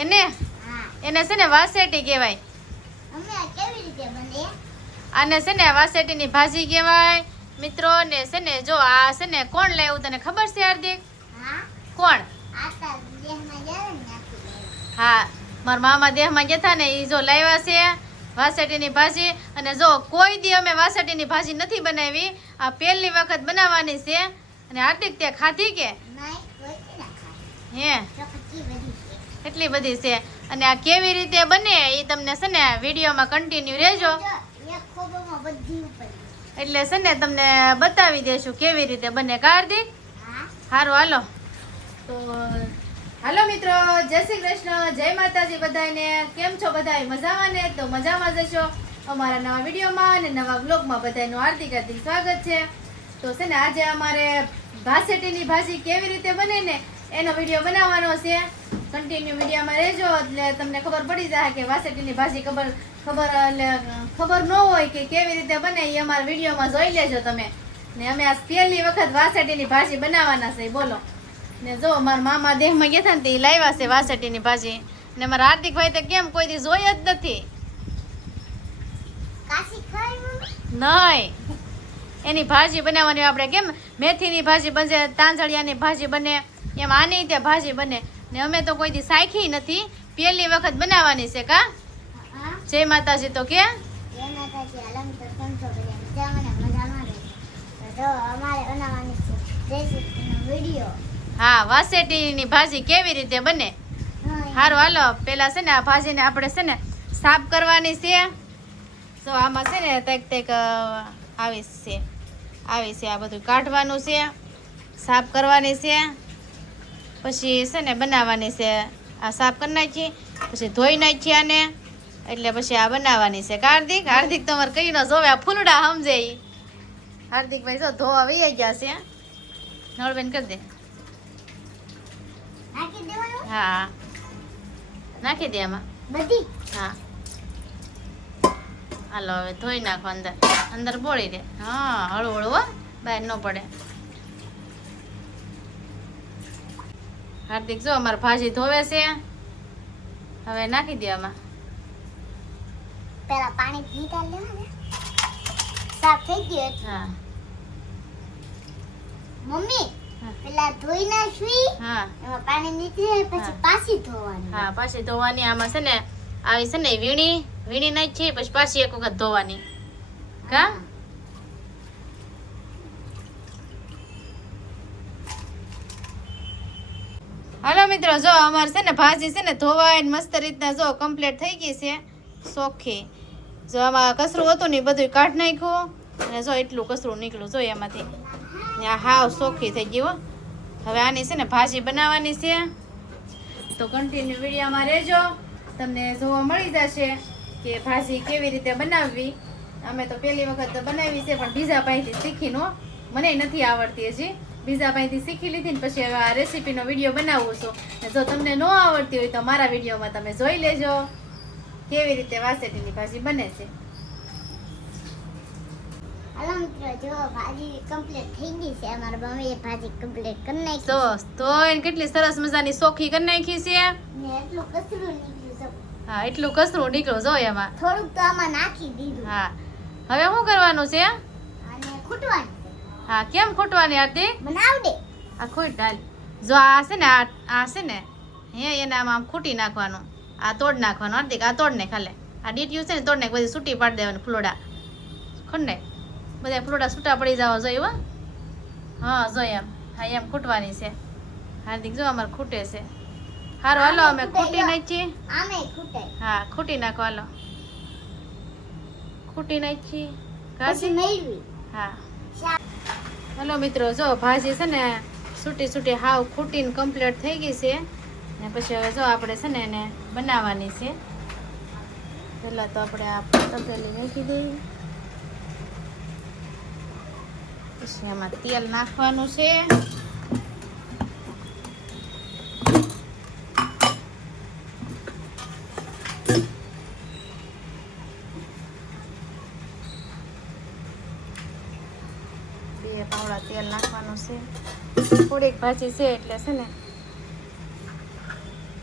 એને? એને છે ને વાસેટી કહેવાય. આને છે ને વાસેટીની ભાજી કહેવાય. મિત્રો ને છે ને જો આ છે ને કોણ લાવ્યું તને ખબર છે હાર્દિક? કોણ? હા મારા મામા દેહમાં ગયા હતા ને એ જો લાવ્યા છે વાસેટીની ભાજી. અને જો કોઈ દી અમે વાસેટીની ભાજી નથી બનાવી આ પહેલી વખત બનાવવાની છે. અને હાર્દિક તે ખાધી કે? હે? એટલી બધી છે. અને આ કેવી રીતે બને એ તમને છે ને વિડીયોમાં કન્ટિન્યુ રહેજો. એટલે છે ને તમને બતાવી દેશું કેવી રીતે બને. કાર્તિક? હા. સારું હાલો. તો હાલો મિત્રો જય શ્રી કૃષ્ણ જય માતાજી બધાને કેમ છો બધાય? મજામાં ને? તો મજામાં જશો. અમારા નવા વિડીયોમાં અને નવા બ્લોગમાં બધાનું હાર્દિક હાર્દિક સ્વાગત છે. તો છે ને આજે અમારે ભાસેટીની ભાજી કેવી રીતે બને ને એનો વીડિયો બનાવવાનો છે. કન્ટિન્યુ મીડિયામાં રહેજો એટલે તમને ખબર પડી જાય કે વાસેટીની ભાજી ખબર ખબર એટલે ખબર ન હોય કે કેવી રીતે બને એ અમારા વિડીયોમાં જોઈ લેજો તમે. ને અમે આ પહેલી વખત વાસેટીની ભાજી બનાવવાના છે બોલો. ને જો મારા મામા દેહમાં ગયા હતા ને તે લાવ્યા છે વાસેટીની ભાજી. ને મારા હાર્દિકભાઈ તો કેમ કોઈ દી જોઈ જ નથી. નહીં. એની ભાજી બનાવવાની આપણે કેમ? મેથીની ભાજી બને તાંજળિયાની ભાજી બને એમ આની તે ભાજી બને. ને અમે તો કોઈ દી સાખી નથી. પહેલી વખત બનાવવાની છે કા? જય માતાજી તો કે. હા વાસેટીની ભાજી કેવી રીતે બને? સારું હાલો. પેલા છે ને આ ભાજીને આપણે છે ને સાફ કરવાની છે. તો આમાં છે ને તેક અ, આવી છે. આવી છે આ બધું કાઢવાનું છે. સાફ કરવાની છે. પછી છે ને બનાવવાની છે આ સાફ કરી નાખી પછી ધોઈ નાખી અને એટલે પછી આ બનાવવાની છે. કાર્તિક હાર્દિક તમારે કઈ ન જોવે આ ફૂલડા સમજે હાર્દિકભાઈ જો ધોવા વહી ગયા છે. નળબેન કરી દે. હા. નાખી દે આમાં. બધી? હા. હાલો હવે ધોઈ નાખો અંદર. અંદર બોળી દે. હા હળવું હળવું હો બહાર ન પડે. હાર્દિક જો અમારે ભાજી ધોવે છે હવે નાખી દે આમાં. પેલા પાણી નીકાળ લેવા ને. સાફ થઈ ગયો હા. મમ્મી પેલા ધોઈ નાખવી હા. એમાં પાણી નીકળે પછી પાછી ધોવાની. હા પાછી ધોવાની આમાં છે ને આવી છે ને વીણી વીણી નાખી પછી પાછી એક વખત ધોવાની. કા મિત્રો, જો અમારે છે ને ભાજી છે ને ધોવાય ને મસ્ત રીતના જો કમ્પ્લીટ થઈ ગઈ છે. સોખી. જો આમાં કચરું હતું ને બધું કાઢ નાખ્યું અને જો એટલું કચરું નીકળ્યું જો એમાંથી. હાવ સોખી થઈ ગયું. હવે આની છે ને ભાજી બનાવવાની છે. તો કન્ટિન્યુ વિડીયોમાં રહેજો. તમને જોવા મળી જશે કે ભાજી કેવી રીતે બનાવવી. અમે તો પહેલી વખત તો બનાવી છે, પણ બીજા ભાઈથી શીખીનો મને નથી આવડતી હજી. બીજા પાસેથી શીખી લીધી ને પછી હવે આ રેસીપીનો વીડિયો બનાવું છું. ને જો તમને ન આવડતી હોય તો મારા વિડીયોમાં તમે જોઈ લેજો. કેવી રીતે વાસેટીની ભાજી બને છે. હાલો મિત્રો જો ભાજી કમ્પ્લીટ થઈ ગઈ છે. અમારા મમ્મીએ ભાજી કમ્પ્લીટ કરી નાખી તો તો એને કેટલી સરસ મજાની સોખી કરી નાખી છે. ને એટલું કચરું નીકળ્યું છે. હા એટલું કચરું નીકળ્યું જો એમાં. થોડુંક તો આમાં નાખી દીધું. હા. હવે શું કરવાનું છે? અને ખૂટવાનું. છે. હા કેમ ખૂટવાની આરતી બનાવડે આ ખૂટ ડાલ. જો આ છે ને આ આ છે ને હે એને આમ આમ ખૂટી નાખવાનું. આ તોડ નાખવાનું હાર્દિક આ તોડ ને ખાલે. આ ડીટીયું છે ને તોડ ને બધી છૂટી પાડી દેવાની ફ્લોડા. ખંડે બધા ફ્લોડા છૂટા પડી જવા જોઈએ હો. હા જો એમ. હા એમ ખૂટવાની છે. હાર્દિક જો અમારે ખૂટે છે. સારું હાલો અમે ખૂટી નાખીએ. હા ખૂટી નાખો હાલો. ખૂટી નાખીએ. હા. હલો મિત્રો, જો ભાજી છે ને છૂટી છૂટી હાવ ખૂટીને કમ્પ્લીટ થઈ ગઈ છે. ને પછી હવે જો આપણે છે ને એને બનાવવાની છે. પહેલાં તો આપણે આ તપેલી નાખી દઈએ. પછી એમાં તેલ નાખવાનું છે. પાવડા તેલ નાખવાનું છે. થોડીક ભાજી છે એટલે છે ને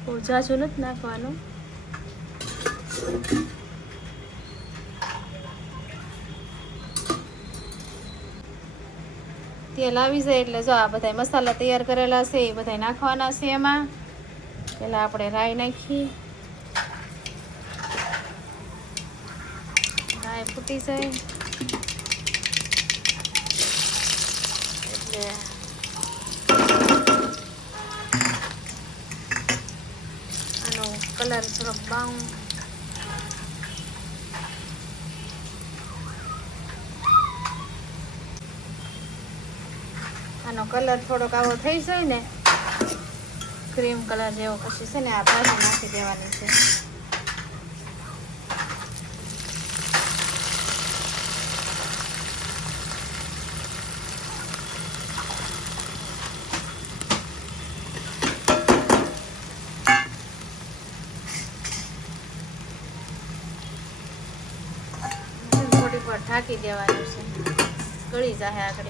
બહુ નથી નાખવાનું. તેલ આવી જાય એટલે જો આ બધા મસાલા તૈયાર કરેલા છે, એ બધા નાખવાના છે એમાં. પેલા આપણે રાઈ નાખી. રાઈ ફૂટી જાય. એટલે આનો કલર થોડોક બ્રાઉન આનો કલર થોડોક આવો થઈ જાય ને. ક્રીમ કલર જેવો પછી છે ને આ ભાજી નાખી દેવાની છે થોડીક વાર ઢાંકી દેવાનું છે. ગળી જાય આગળ.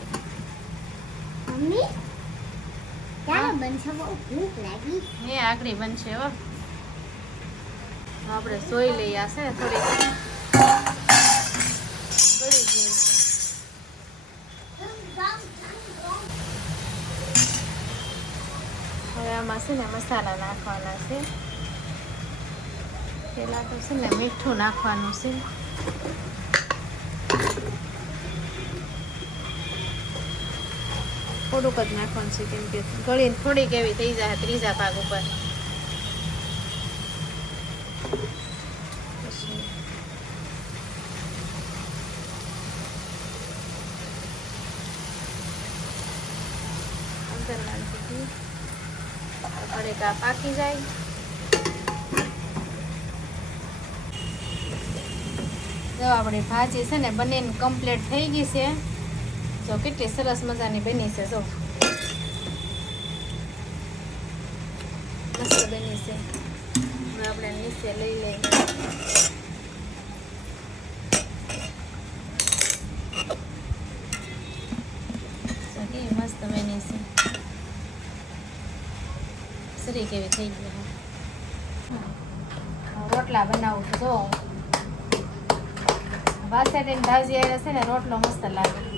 મમ્મી? ક્યારે બનશે? બહુ ભૂખ લાગી. એ આગળ બનશે હો. આપણે સોઈ લઈ આ થોડી ગળી ગઈ હવે આમાં છે ને મસાલા નાખવાના છે. પેલા તો છે ને મીઠું નાખવાનું છે. થોડુંક જ નાખવાનું છે કેમ કે ગળીને થોડીક એવી થઈ જાય ત્રીજા ભાગ ઉપર. દીધી. બટેકા પાકી જાય. તો આપણી ભાજી છે ને બંનેની કમ્પ્લીટ થઈ ગઈ છે. જો કેટલી સરસ મજાની બની છે જો. મસ્ત બની છે આપણે નીચે લઈ લઈએ. મસ્ત બની છે સરી કેવી થઈ ગઈ રોટલા બનાવું છું, જો. વાસે ભાજી આવે છે ને રોટલો મસ્ત લાગે.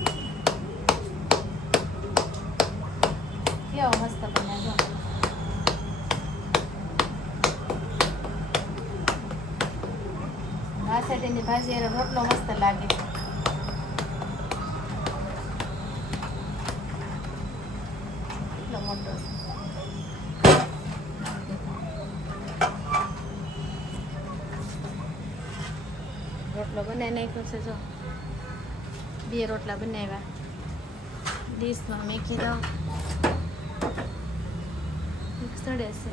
કેવો મસ્ત બને જો વાસેટીની ભાજી એનો રોટલો મસ્ત લાગે એટલો મોટો રોટલો બનાવી નાખ્યો છે જો. બે રોટલા બનાવ્યા. ડીશમાં મેખી દઉં. સડે છે.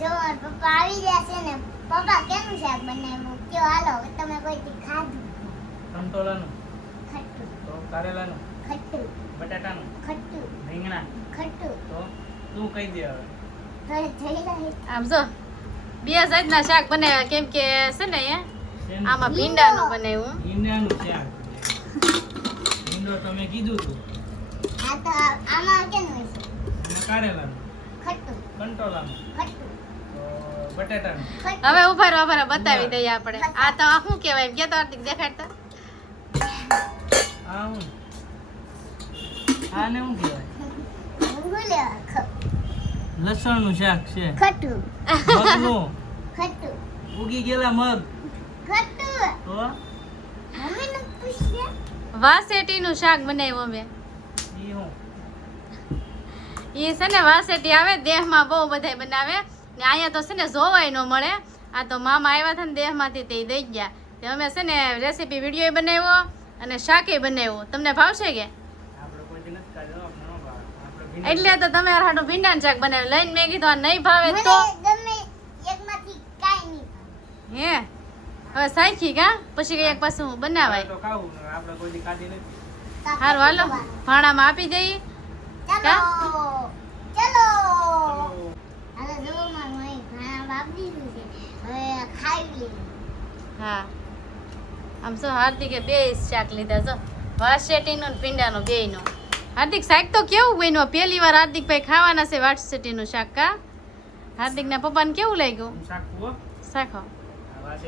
જો પપ્પા આવી ગયા છે ને. પપ્પા કેનું શાક બનાવ્યું? કયો હાલો તમે કોઈથી ખાધું? કંટોલાનું ખટ્ટું. તો કારેલાનું. ખટ્ટું. બટાટાનું. ખટ્ટું. રીંગણા. ખટ્ટું. તો તું કહી દે હવે. હવે જઈ રહી આમ જો બે જાતના શાક બનાવ્યા. કેમ કે છે ને એ આમાં આમાં ભીંડાનું બનાવ્યું. ઈંડાનું શાક. ભીંડો તમે કીધું હતું આ તો આમાં કેનું છે કારેલાનું? ખટ્ટું. કંટોલાનું? ખટ્ટું. તો હવે ઊભા રહો ઊભા રહો બતાવી દઈએ આપણે. આ તો આ શું કહેવાય? કે તો આર્થિક દેખાડતા. આ હું? આને શું કહેવાય? લસણ લસણનું શાક છે. ખટ્ટું. મગનું? ખટ્ટું. ઉગી ગયેલા મગ? ખટ્ટું. તો? મમ્મીને પૂછજે. વાસેટીનું શાક બનાવ્યું અમે. ઈ હું? એ છે ને વાસેટી આવે દેહમાં બહુ બધાય બનાવે. ને અહીંયા તો છે ને જોવાય ન મળે. આ તો મામા આવ્યા હતા ને દેહમાંથી તે દઈ ગયા. તે અમે છે ને રેસીપી વીડિયો બનાવ્યો અને શાકે બનાવ્યું. તમને ભાવશે કે? એટલે તો તમે હાડું ભીંડાનું શાક બનાવ્યું. લઈને મેં કીધું આ નહીં ભાવે તો? ગમે એકમાંથી કાંઈ નહીં હે? હવે સાચી કા? પછી કઈ એક પાછું બનાવાય. હારું હાલો. ભાણામાં આપી દઈએ ચાલો ચલો હવે જો મારું અહીં ઘણા બાપડી દીધું છે હવે ખાઈ લીધું હા. આમ શું હાર્દિકે બે શાક લીધા જો. વાસેટીનું ને પીંડાનું બેયનું. હાર્દિક શાક તો કેવું બન્યું? પહેલી વાર હાર્દિકભાઈ ખાવાના છે વાસેટીનું શાક કા હાર્દિકના પપ્પાને કેવું લાગ્યું? શાક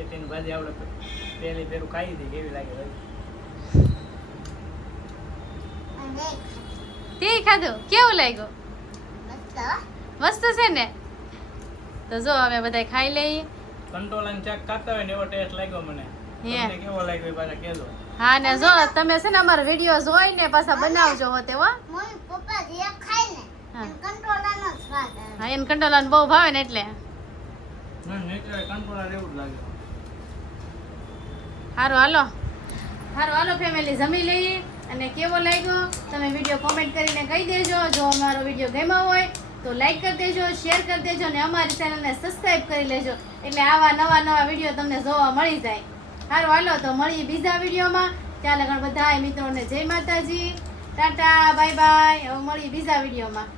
તેની ભાજી આપણે પહેલી ફેરું ખાઈ હતી કેવી લાગે તે ખાધું? કેવું લાગ્યું? મસ્ત. છે ને? તો જો અમે બધા ખાઈ લઈએ. કંટોલાનું શાક ખાતા હોય ને એવો ટેસ્ટ લાગ્યો મને. તમને કેવો લાગ્યો પાછા કેજો. હા ને જો તમે છે ને અમારા વીડિયો જોઈને પાછા બનાવજો હોતે હો. મમ્મી પપ્પા જે ખાય ને હા. નો સ્વાદ હા એને કંટોલાને બહુ ભાવે ને એટલે. ના કંટોલા સારું હાલો. હારો હાલો ફેમિલી જમી લઈએ. અને કેવો લાગ્યો? તમે વીડિયો કોમેન્ટ કરીને કહી દેજો. જો અમારો વીડિયો ગમ્યો હોય, તો લાઈક કરી દેજો શેર કરી દેજો અને અમારી ચેનલને સબસ્ક્રાઈબ કરી લેજો. એટલે આવા નવા નવા વીડિયો તમને જોવા મળી જાય. સારું હાલો, તો મળીએ બીજા વિડીયોમાં ત્યાં લગણ બધા મિત્રોને જય માતાજી. ટાટા બાય બાય હવે મળીએ બીજા વિડીયોમાં